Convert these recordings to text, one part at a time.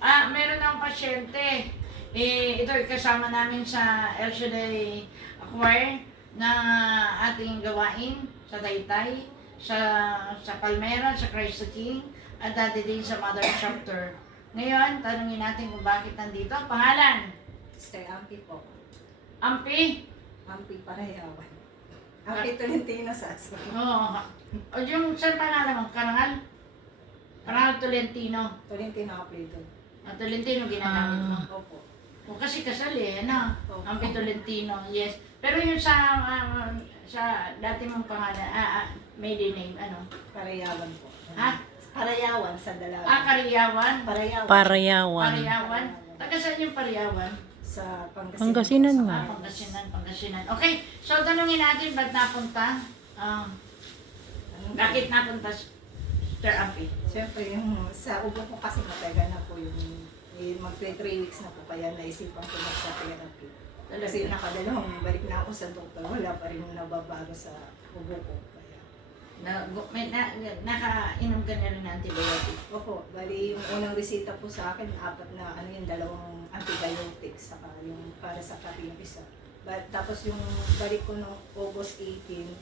Meron akong pasyente. Ito kasama namin sa El Shaddai Choir na ating gawain sa Taytay, sa Palmera, sa Christ the King, at dati din sa Mother Chapter. Ngayon, tanungin natin kung bakit nandito. Pangalan? Sister Ampi po. Ampi? Ampi Parayawan. Ampi Tolentino sa aso. Oo. O yung saan pangalan mo? Karangal? Karangal Tolentino. Tolentino Apelido. Tolentino ginagamit mo. Opo. O kasi kasal ano? Opo. Ampi Tolentino, yes. Pero yung sa dati mong pangalan, maiden name, ano? Parayawan po. Ha? Parayawan sa Dalaga. Kariyawan? Parayawan. Parayawan. Pariyawan? Taga saan yung Pariyawan? Sa Pangasinan po, nga. Pangasinan. Okay, so tanungin natin ba't napunta? Bakit napunta Sir Ampi? Siyempre, yung sa ubo ko kasi matagal na po yung mag-3 weeks na po kaya naisipan ko magsa-therapy. Kasi nakadalawang balik na ako sa doktor, wala pa rin nababago sa ubo ko. Kaya, Nakainom ka na rin ng antibiotic. opo, bali yung unang resita po sa akin, 4 na dalawang antibiotics saka yung para sa kape yung isa. Tapos yung balik ko noong August 18,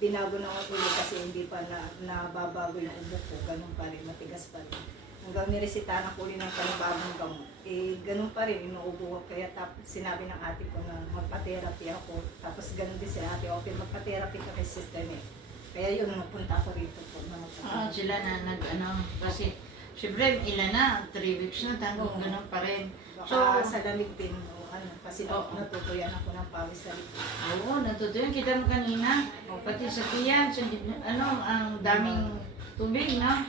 binago na ako ulit kasi hindi pa nababago yung ubo ko, ganun pa rin, matigas pa rin. Hanggang niresitahan ako ulit ng panibagong gamot. Ganun pa rin, inuubo ko. Kaya sinabi ng ate ko na magpa-therapy ako. Tapos ganun din si ate, okay, magpa-therapy ka kay sister eh. Kaya yun, napunta ako rito po. Sila na kasi siyempre ilan na, 3 weeks na, hanggang ganun pa rin. So, sa lamig din, kasi Oo. natutuyan ako ng pawis sa likod. Oo, natutuyan. Kita mo kanina, pati sa tiyan, ang daming tubig, no?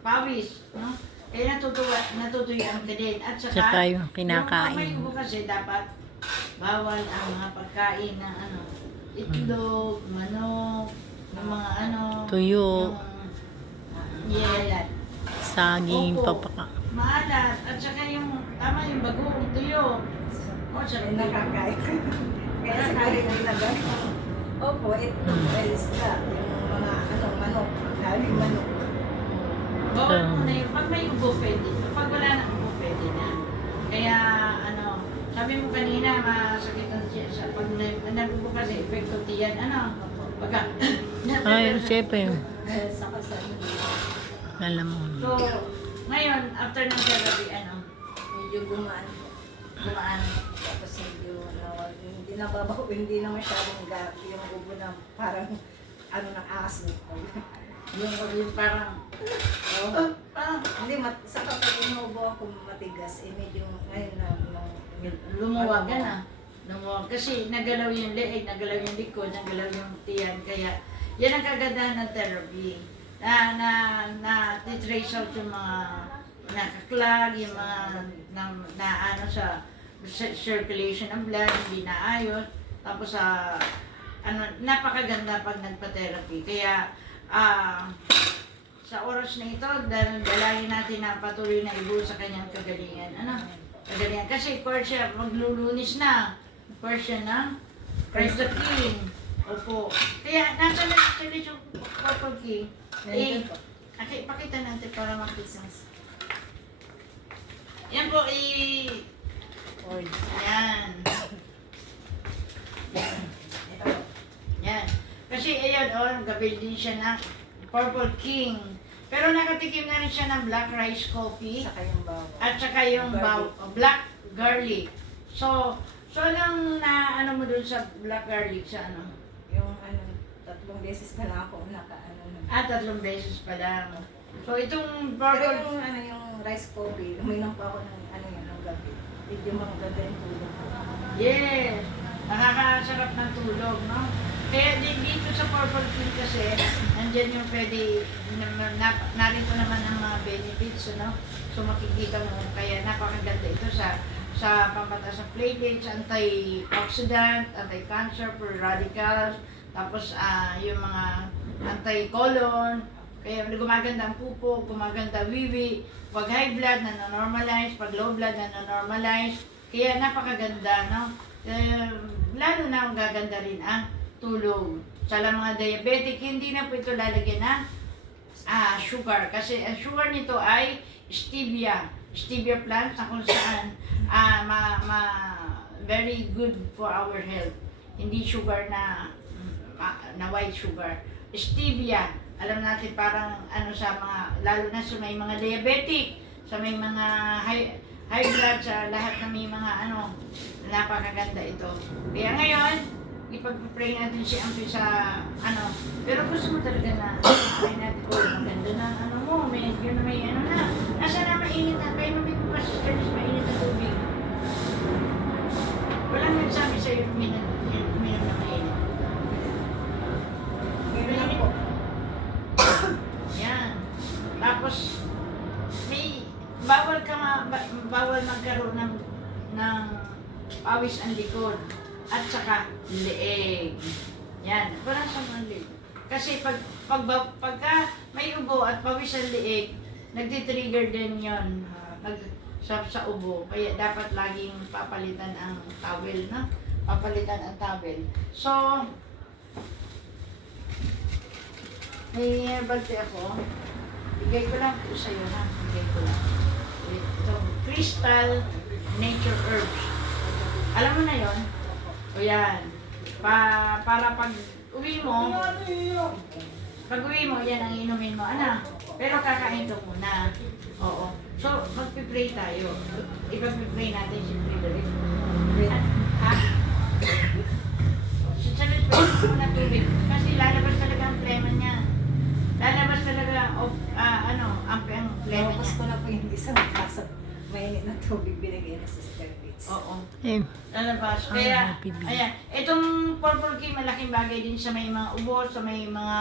Pawis, no? Kaya natutuyan ka din. At Saka yung kinakain. Yung kamay mo kasi dapat bawal ang mga pagkain na itlog, manok, yung mga Tuyo. Yelat. Saging, Opo. papaka. Maalat. At saka yung, tama yung bagong tuyo. Ay, nakakain ko. Kaya siguro yung nagal. Opo, ito, isda, yung mga manok, galing manok. Bawal mo na yun. Pag may ubo, pwede. Pag wala na ubo, pwede na. Kaya, sabi mo kanina, masakit ang siya. Pag nag-ubo kasi, epekto tiyan, pagka, Ay, syempre. Sa kasama nila. Alam mo. So, ngayon, after ng therapy, Medyo gumaan po. gumaan. Tapos hindi na babaw, hindi na masyadong yung ubo na parang ng aso. Yung parang, Hindi, sa kapag inubo ako matigas, medyo ngayon na lumuwag ka na. Lumuwag. Kasi nagalaw yung leeg, nagalaw yung likod, nagalaw yung tiyan. Kaya, yan ang kagandahan ng therapy. Na-trace out yung mga nakaklag, yung mga sa circulation ng blood, hindi naayos. Tapos napakaganda pag nagpa-therapy. Kaya, sa oras na ito, dalangin natin na patuloy na ibuo sa kanyang kagalingan. Kagalingan. Kasi, course siya, maglulunis na. Course siya na Christ the King. Opo. Kaya, nasa na actually yung Purple King. Pakita natin para makita. Yan po, yan. Yan. Kasi, ayun, gabil din siya ng Purple King. Pero nakatikim na rin siya ng black rice coffee. Saka yung bawang. At saka yung black garlic. So anong mo dun sa black garlic sa Yung 3 beses na lang ako na. 3 beses pa lang. So itong Pero purple, yung rice coffee, uminom pa ako ng ng gabi. Medyo maganda yung tulog. yes, nakakasarap ng tulog, no? Kaya din dito sa Purple King kasi, andyan yung pwede, narito naman ang mga benefits, no? So makikita mo, kaya napakaganda ito sa pampataas ng platelets, anti-oxidant, anti-cancer, free radicals, tapos yung mga anti-colon, kaya gumaganda ang pupo, gumaganda wiwi, pag high blood na-normalize, pag low blood na-normalize, kaya napakaganda, no? Lalo na ang gaganda rin ang tulog. Sa mga diabetic, hindi na po ito lalagyan ng sugar. Kasi ang sugar nito ay stevia. Stevia plant na kung saan very good for our health. Hindi sugar na white sugar. Stevia, alam natin parang ano sa mga, lalo na sa may mga diabetic, sa may mga high blood, sa lahat na may mga ano, napakaganda ito. Kaya ngayon, ipag-pray natin si Ampy sa ano, pero gusto mo talaga na pray natin, oh, maganda na ano mo, medyo na may ano na, nasa na mainit na, kaya namin mo pa sa service mainit na tubig. Walang nagsabi sa'yo uminom na mainit. Ngayon lang po. Yan. Tapos, may, bawal magkaroon ng pawis ang likod at saka leeg. Yan. Wala sa mga leeg. Kasi pagka may ubo at pawis ang leeg, nagtitrigger din yon sa ubo. Kaya dapat laging papalitan ang towel, no? Papalitan ang towel. So, may herbal tea ako. Bigay ko lang po sa'yo, ha? Bigay ko lang. Ito, Crystal Nature Herbs. Alam mo na yon? O yan. Para pag uwi mo, yan ang inumin mo, ana. Pero kakain to muna. Oo. So, magpipray tayo. Ipag-pray natin si Frederick. Ha? Salit pa ito muna tubig. Kasi lalabas talaga ang plema niya. Lalabas talaga, ang plema Nawakas niya. ko na po yung isang kasap. Mainit na tubig binigay na Sister Bits. Oo. Eh, Lalabas. Ay, Kaya, pipili. ayan. Itong purple key, malaking bagay din sa may mga ubo, sa may mga,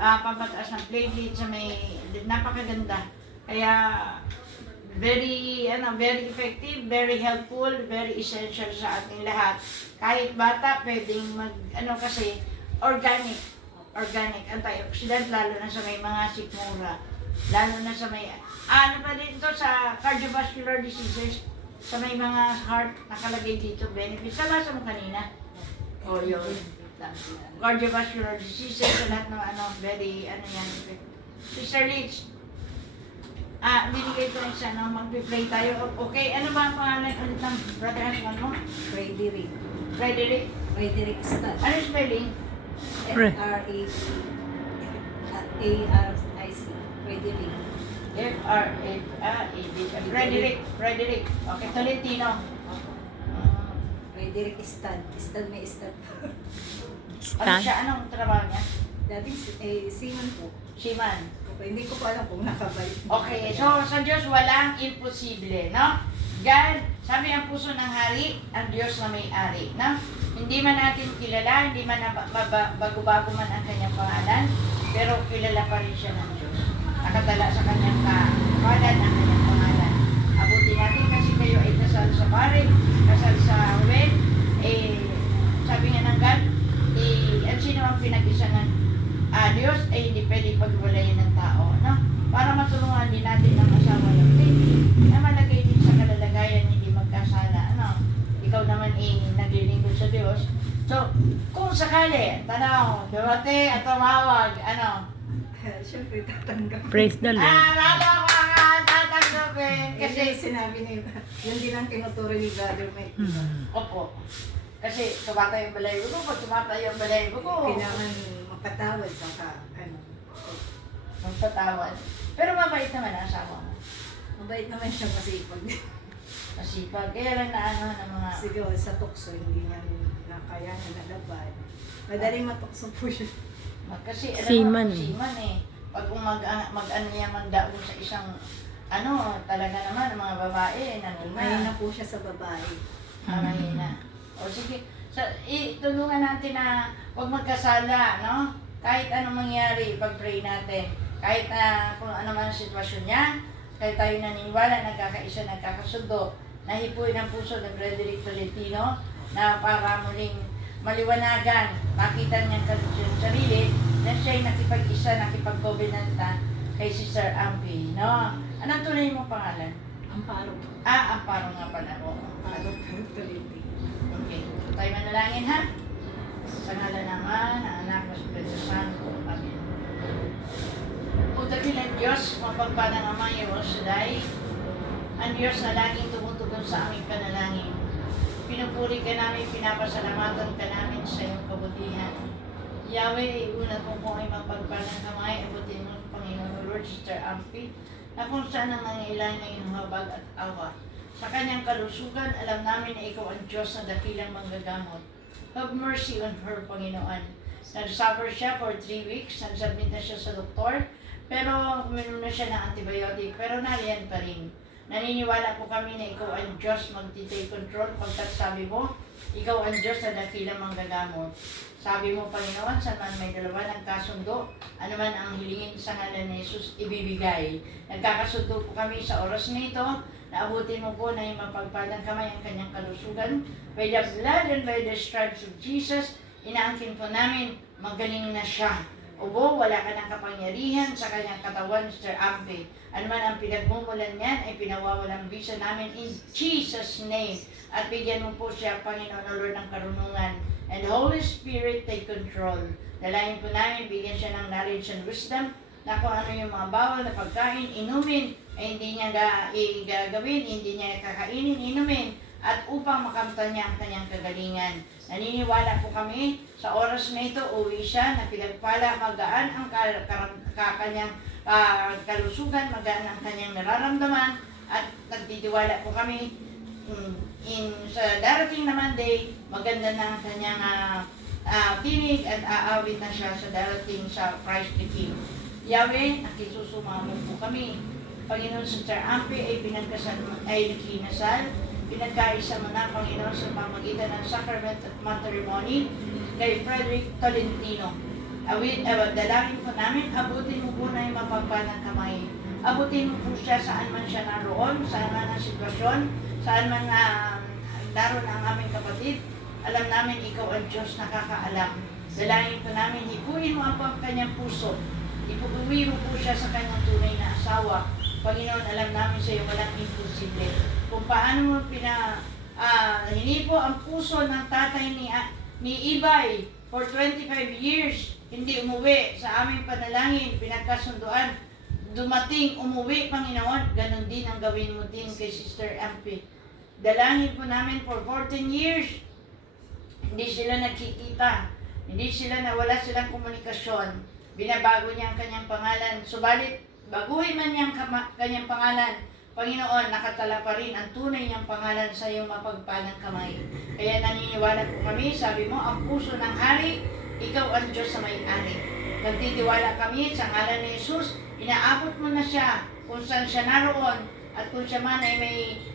papataas ng platelet, sa may, napakaganda. Kaya, very effective, very helpful, very essential sa ating lahat. Kahit bata, pwedeng kasi, organic, antioxidant, lalo na sa may mga sikmura. Lalo na sa may, pa din ito sa cardiovascular diseases, sa may mga heart, nakalagay dito, benefits. Nabasa mo kanina? O, yun. Cardiovascular diseases, sa lahat ng very, yan. Sister Leach, binigay ko ng isa, mag-play tayo. Okay, ano ba ang pangalan ulit ng brother husband mo? Frederick. Frederick? Frederick Stan. Ano spelling? F-R-A-R-I-C. Frederick. Frederick. Okay, Tolentino. Frederick Stan. Stan may Stan. Ano siya? Anong trabaho niya? Dati, seaman po. Seaman. Okay, hindi ko pa alam kung nakabalik. Okay, so sa Diyos walang imposible, no? God, sabi ang puso ng hari, ang Diyos na may-ari, no? Hindi man natin kilala, hindi man bago-bago man ang kanyang pangalan, pero kilala pa rin siya ng Diyos. Nakatala sa kanyang pangalan ang kanyang pangalan. Abuti natin kasi kayo ay kasal sa pare, kasal sa wed, sabi nga ng God, at sino ang pinag-isa ng Diyos ay hindi pwede pagwalayin ng tao, no? Para matulungan din natin ang asawa ng baby na malagay din sa kalalagayan, hindi magkasala, ano? Ikaw naman naglilingkod sa Diyos. So, kung sakali, tanaw, dumating at tumawag, Siyempre, tatanggap. praise the Lord. tatanggapin. Kasi Kasi, sinabi niya, yun din ang tinuturo ni Brother Mike. opo. Kasi tumatay yung balay ko, pag tumatay yung balay ko, Kailangan mapatawad saka magpatawad. Pero mabait naman ang asawa mo. mabait naman siya masipag. Masipag. Kaya lang na ng mga... Siguro sa tukso, hindi niya nakayanan na laban. Madaling matukso po siya. Kasi Seaman. Seaman eh. Pag mag-ano niya magdaon sa isang talaga naman ang mga babae Mahina nanuna. po siya sa babae. Mahina. O sige, tulungan natin na huwag magkasala, no? Kahit anong mangyari, pag-pray natin. Kahit kung ano man ang sitwasyon niya, kahit tayo naniniwala, nagkakaisa, nagkakasundo, nahipuin ang puso ng Frederick Tolentino na para muling maliwanagan, makita niyang sarili na siya'y nakipag-isa, nakipag-covenanta kay Sister Ampy, no? Anong tunay mo pangalan? Amparo. Amparo nga pala ako. Amparo Tolentino. Okay, tayo manalangin ha? Sa ngalan naman, ang anak ng Espiritu Santo. Amen. O dakilang Diyos, mapagpalang Ama Diyos, dahil ang Diyos na laging tumutugon sa aming panalangin. Pinupuri ka namin, pinapasalamatan ka namin sa iyong kabutihan. Yahweh, unat mo po ay mapagpalang kamay, abutin mo, Panginoon Lord, Sister Ampie, na kung saan ang nangailangan ng iyong habag at awa. Sa kanyang kalusugan, alam namin na ikaw ang Diyos na dakilang manggagamot. Have mercy on her, Panginoon. Nag-suffer siya for 3 weeks, nagsubmit na siya sa doktor, pero uminom na siya ng antibiotic, pero nariyan pa rin. Naniniwala po kami na ikaw ang Diyos magtitake control pagkat sabi mo, ikaw ang Diyos na dakilang manggagamot. Sabi mo, Panginoon, saan man may dalawa nagkasundo, ano man ang hilingin sa ngalan ni Jesus, ibibigay. Nagkakasundo po kami sa oras na ito, naabutin mo po na yung mapagpalang kamay ang kanyang kalusugan. By the blood and by the stripes of Jesus, inaangkin po namin, magaling na siya. Obo, wala ka ng kapangyarihan sa kanyang katawan, Sir Ampie. Ano man ang pinagmumulan niyan, ay pinawawalang bisa namin in Jesus' name. At bigyan mo po siya, Panginoon, o Lord, ng karunungan. And Holy Spirit, take control. Dalayan po namin, bigyan siya ng knowledge and wisdom na kung ano yung mga bawal na pagkain, inumin, ay hindi niya gagawin, hindi niya kakainin, inumin, at upang makamtan niya ang kanyang kagalingan. Naniniwala po kami, sa oras na ito, uwi siya, na pinagpala, magaan ang kanyang kalusugan, magaan ang kanyang nararamdaman, at nagtitiwala po kami, sa darating na Monday, maganda na ang kanyang tinig at aawit na siya sa darating sa Christ the King. Yahweh, nakisusumamo po kami. Panginoon, Sister Ampie ay nakinasal. Pinagkaisa mo na, Panginoon, sa pamagitan ng sacrament at matrimony kay Frederick Tolentino. Dalangin po namin, abutin mo po na yung mapagpalang kamay. Abutin mo po siya saan man siya naroon, saan man ang sitwasyon, saan man naroon ang aming kapatid. Alam namin ikaw ang Diyos nakakaalam. Dalangin po namin, hipuin mo ang kanyang puso. Ipuwi mo po siya sa kanyang tunay na asawa. Panginoon, alam namin sa iyo walang imposible. Kung paano mo hinipo ang puso ng tatay ni Ibay for 25 years, hindi umuwi sa aming panalangin, pinagkasunduan, dumating, umuwi, Panginoon, ganun din ang gawin mo din kay Sister Ampie. Dalangin po namin for 14 years, hindi sila nagkikita, hindi sila wala silang komunikasyon, binabago niya ang kanyang pangalan, subalit, baguhin man niya ang kanyang pangalan, Panginoon, nakatala pa rin ang tunay niyang pangalan sa iyong mapagpalang kamay. Kaya naniniwala po kami, sabi mo, ang puso ng hari, ikaw ang Diyos sa may-ari. Nagtitiwala kami sa ngalan ni Jesus, inaabot mo na siya kung saan siya naroon, at kung siya man ay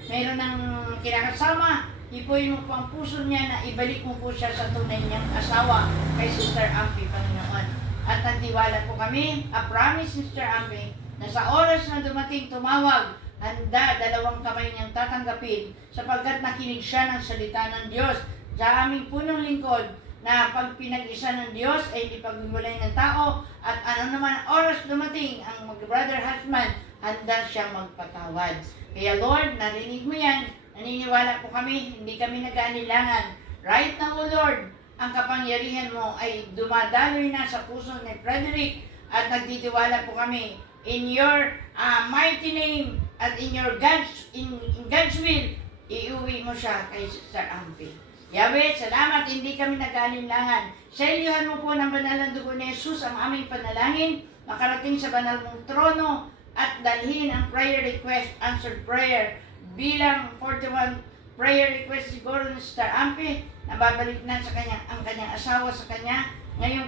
mayroon ng kinakasama, ipuin mo po ang puso niya na ibalik mo po siya sa tunay niyang asawa kay Sister Ampie, Panginoon. At nagtiwala po kami, a promise, Sister Ampie, na sa oras na dumating tumawag, handa dalawang kamay niyang tatanggapin sapagkat nakinig siya ng salita ng Diyos sa aming punong lingkod na pag pinag-isa ng Diyos ay hindi pagmimulay ng tao at ano naman oras dumating ang mag-brother husband, handa siyang magpatawad. Kaya Lord, narinig mo yan, naniniwala po kami, hindi kami nag-aanilangan. Right now, O Lord, ang kapangyarihan mo ay dumadaloy na sa puso ni Frederick at nagtitiwala po kami in your mighty name at in your God's will, iuwi mo siya kay Sister Ampie. Yahweh, salamat, hindi kami nag-alinlangan. Sa ilyohan mo po ng banal na dugo ni Jesus ang aming panalangin, makarating sa banal mong trono, at dalhin ang prayer request, answered prayer, bilang 41 prayer request siguro ni Sister Ampie, na babalik na sa kanya, ang kanyang asawa sa kanya, ngayong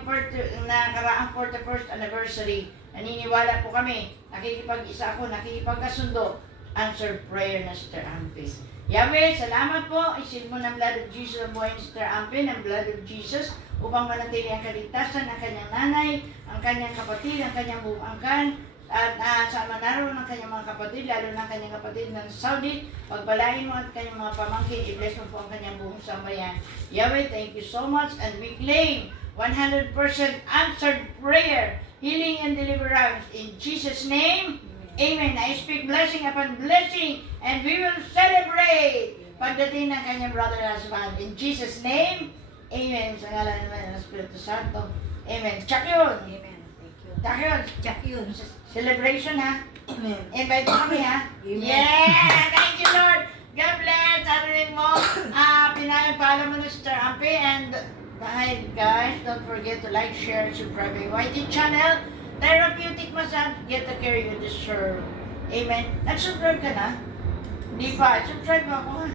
nakaraang 41st anniversary. Naniniwala po kami, nakikipag-isa ako, nakikipagkasundo, answered prayer na Sister Ampie. Yahweh, salamat po. Isin mo ng blood of Jesus ang buhay ni Sister Ampie, ng blood of Jesus, upang manatili ang kaligtasan ng kanyang nanay, ang kanyang kapatid, ang kanyang buong angkan, at sa manaro ng kanyang mga kapatid, lalo ng kanyang kapatid ng Saudi, pagpalain mo at kanyang mga pamangkin, i-bless mo po ang kanyang buong sambayan. Yahweh, thank you so much, and we claim 100% answered prayer, healing and deliverance in Jesus' name. Amen. I speak blessing upon blessing, and we will celebrate pagdating ng kanyang brother husband. In Jesus' name, Amen. Sa ngalan naman ng Espiritu Santo. Amen. Check yun. Amen. Thank you. Tsaka yun. Check yun. Celebration ha. Amen. Invite mo kami ha. Amen. Yeah! Thank you Lord! God bless! Arinig mo, pinapala mo na si Sir Ampi and dahil guys, don't forget to like, share, subscribe my YT channel. Therapeutic massage, get the care you deserve. Amen. Nag-subscribe ka na? Hindi pa. Subscribe mo ako ha.